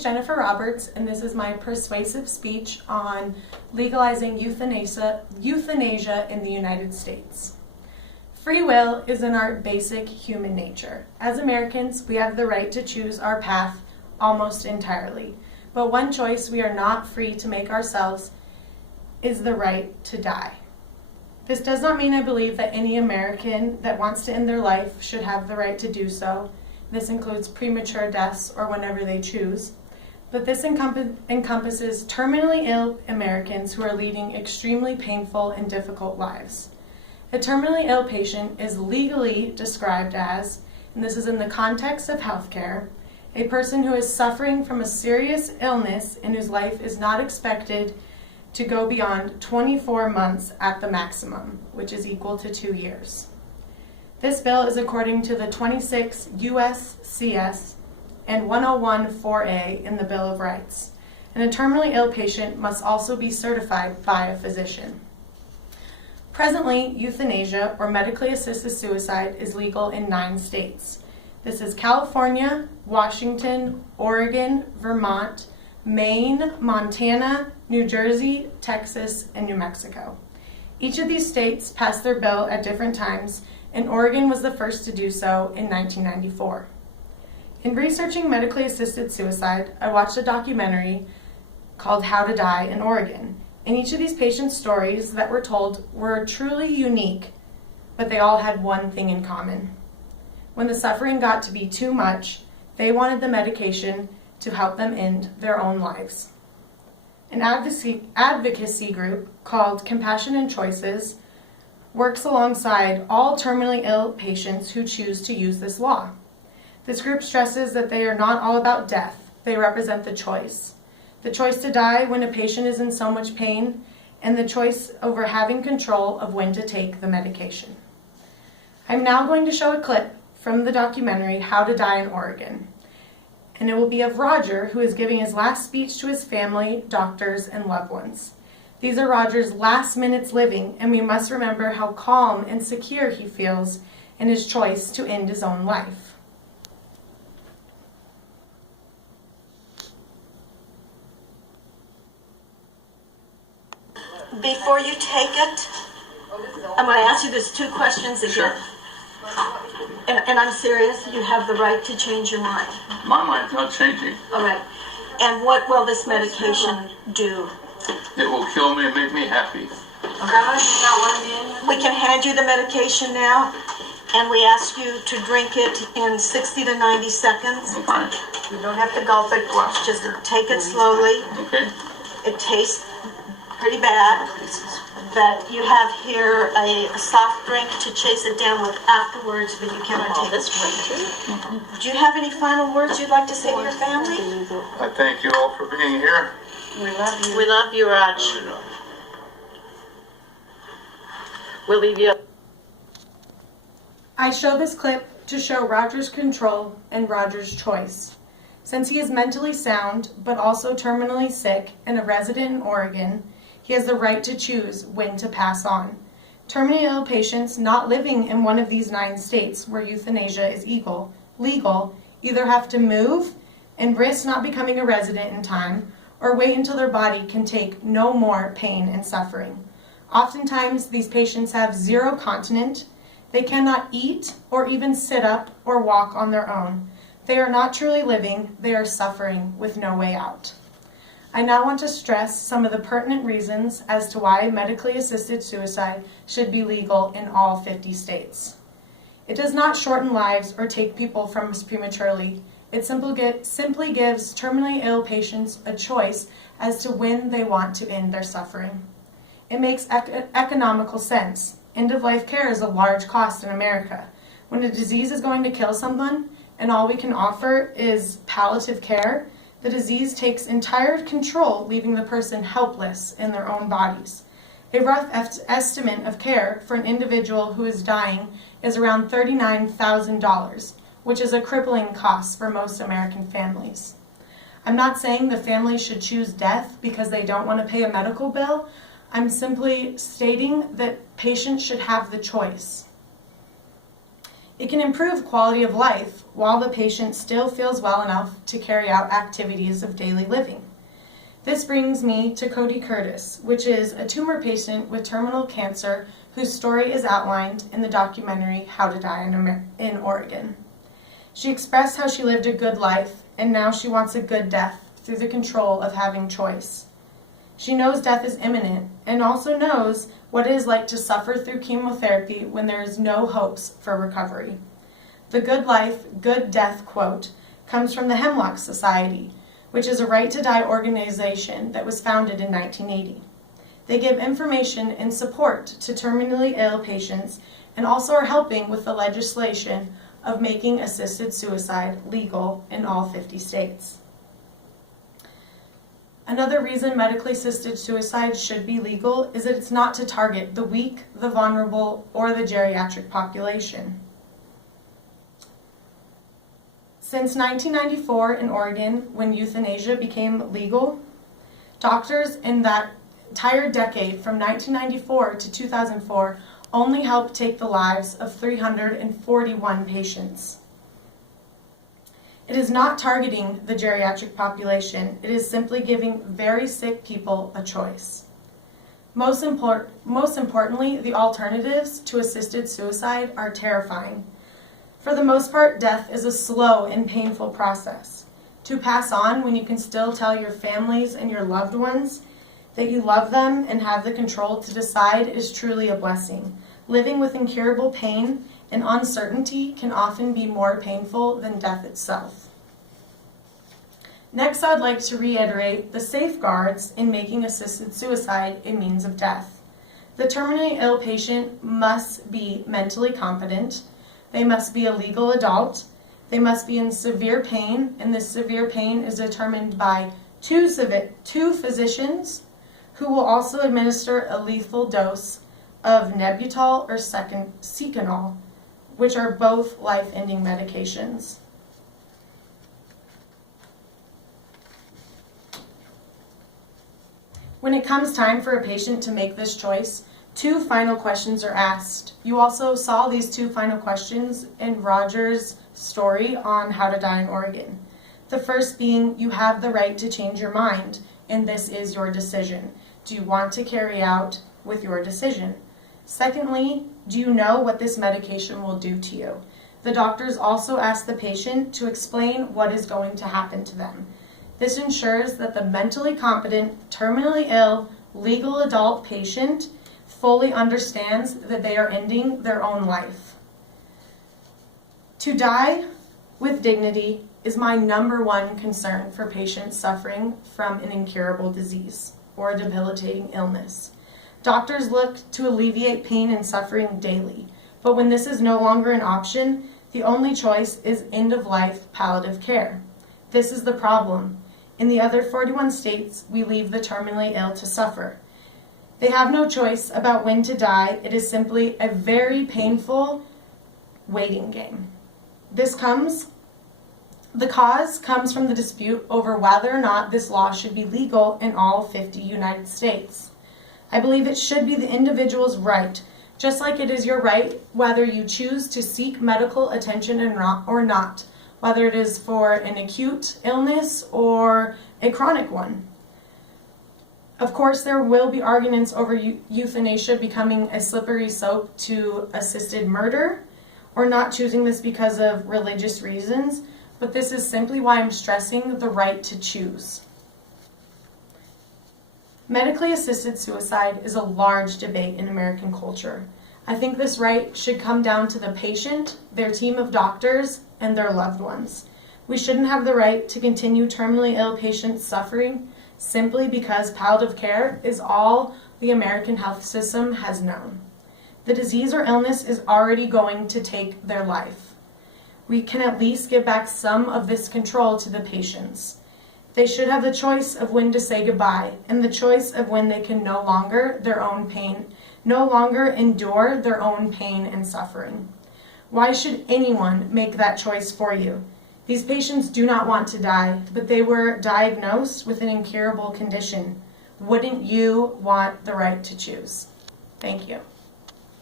is Jennifer Roberts, and this is my persuasive speech on legalizing euthanasia in the United States. Free will is in our basic human nature. As Americans, we have the right to choose our path almost entirely. But one choice we are not free to make ourselves is the right to die. This does not mean I believe that any American that wants to end their life should have the right to do so. This includes premature deaths or whenever they choose. But this encompasses terminally ill Americans who are leading extremely painful and difficult lives. A terminally ill patient is legally described as, and this is in the context of healthcare, a person who is suffering from a serious illness and whose life is not expected to go beyond 24 months at the maximum, which is equal to 2 years. This bill is according to the 26 U.S.C.S. and 101(4)A in the Bill of Rights. And a terminally ill patient must also be certified by a physician. Presently, euthanasia, or medically assisted suicide, is legal in 9 states. This is California, Washington, Oregon, Vermont, Maine, Montana, New Jersey, Texas, and New Mexico. Each of these states passed their bill at different times, and Oregon was the first to do so in 1994. In researching medically assisted suicide, I watched a documentary called How to Die in Oregon. And each of these patients' stories that were told were truly unique, but they all had one thing in common. When the suffering got to be too much, they wanted the medication to help them end their own lives. An advocacy group called Compassion and Choices works alongside all terminally ill patients who choose to use this law. This group stresses that they are not all about death. They represent the choice. The choice to die when a patient is in so much pain, and the choice over having control of when to take the medication. I'm now going to show a clip from the documentary How to Die in Oregon. And it will be of Roger, who is giving his last speech to his family, doctors, and loved ones. These are Roger's last minutes living, and we must remember how calm and secure he feels in his choice to end his own life. Before you take it, I'm going to ask you these 2 questions again. Sure. And I'm serious, you have the right to change your mind. My mind's not changing. All right. And what will this medication do? It will kill me and make me happy. We can hand you the medication now, and we ask you to drink it in 60 to 90 seconds. Fine. You don't have to gulp it, just take it slowly. Okay. It tastes pretty bad, but you have here a soft drink to chase it down with afterwards, but you cannot take this one. Do you have any final words you'd like to say to your family? I thank you all for being here. We love you. We love you, Raj. We'll leave you. I show this clip to show Roger's control and Roger's choice. Since he is mentally sound, but also terminally sick and a resident in Oregon, he has the right to choose when to pass on. Terminally ill patients not living in one of these 9 states where euthanasia is legal either have to move and risk not becoming a resident in time, or wait until their body can take no more pain and suffering. Oftentimes, these patients have 0 continent. They cannot eat or even sit up or walk on their own. They are not truly living, they are suffering with no way out. I now want to stress some of the pertinent reasons as to why medically assisted suicide should be legal in all 50 states. It does not shorten lives or take people from us prematurely. It simply gives terminally ill patients a choice as to when they want to end their suffering. It makes economical sense. End-of-life care is a large cost in America. When a disease is going to kill someone and all we can offer is palliative care, the disease takes entire control, leaving the person helpless in their own bodies. A rough estimate of care for an individual who is dying is around $39,000, which is a crippling cost for most American families. I'm not saying the family should choose death because they don't want to pay a medical bill. I'm simply stating that patients should have the choice. It can improve quality of life while the patient still feels well enough to carry out activities of daily living. This brings me to Cody Curtis, which is a tumor patient with terminal cancer whose story is outlined in the documentary How to Die in Oregon. She expressed how she lived a good life and now she wants a good death through the control of having choice. She knows death is imminent and also knows what it is like to suffer through chemotherapy when there is no hopes for recovery. The Good Life, Good Death quote comes from the Hemlock Society, which is a right to die organization that was founded in 1980. They give information and support to terminally ill patients and also are helping with the legislation of making assisted suicide legal in all 50 states. Another reason medically assisted suicide should be legal is that it's not to target the weak, the vulnerable, or the geriatric population. Since 1994 in Oregon, when euthanasia became legal, doctors in that entire decade from 1994 to 2004 only helped take the lives of 341 patients. It is not targeting the geriatric population, it is simply giving very sick people a choice. Most importantly, the alternatives to assisted suicide are terrifying. For the most part, death is a slow and painful process. To pass on when you can still tell your families and your loved ones that you love them and have the control to decide is truly a blessing. Living with incurable pain and uncertainty can often be more painful than death itself. Next, I'd like to reiterate the safeguards in making assisted suicide a means of death. The terminally ill patient must be mentally competent, they must be a legal adult, they must be in severe pain, and this severe pain is determined by two physicians who will also administer a lethal dose of Nembutal or Seconal, which are both life-ending medications. When it comes time for a patient to make this choice, two final questions are asked. You also saw these two final questions in Roger's story on How to Die in Oregon. The first being, you have the right to change your mind, and this is your decision. Do you want to carry out with your decision? Secondly, do you know what this medication will do to you? The doctors also ask the patient to explain what is going to happen to them. This ensures that the mentally competent, terminally ill, legal adult patient fully understands that they are ending their own life. To die with dignity is my number one concern for patients suffering from an incurable disease or a debilitating illness. Doctors look to alleviate pain and suffering daily, but when this is no longer an option, the only choice is end-of-life palliative care. This is the problem. In the other 41 states, we leave the terminally ill to suffer. They have no choice about when to die. It is simply a very painful waiting game. The cause comes from the dispute over whether or not this law should be legal in all 50 United States. I believe it should be the individual's right, just like it is your right whether you choose to seek medical attention or not, whether it is for an acute illness or a chronic one. Of course, there will be arguments over euthanasia becoming a slippery slope to assisted murder or not choosing this because of religious reasons, but this is simply why I'm stressing the right to choose. Medically assisted suicide is a large debate in American culture. I think this right should come down to the patient, their team of doctors, and their loved ones. We shouldn't have the right to continue terminally ill patients suffering simply because palliative care is all the American health system has known. The disease or illness is already going to take their life. We can at least give back some of this control to the patients. They should have the choice of when to say goodbye and the choice of when they can no longer endure their own pain and suffering. Why should anyone make that choice for you? These patients do not want to die, but they were diagnosed with an incurable condition. Wouldn't you want the right to choose? Thank you.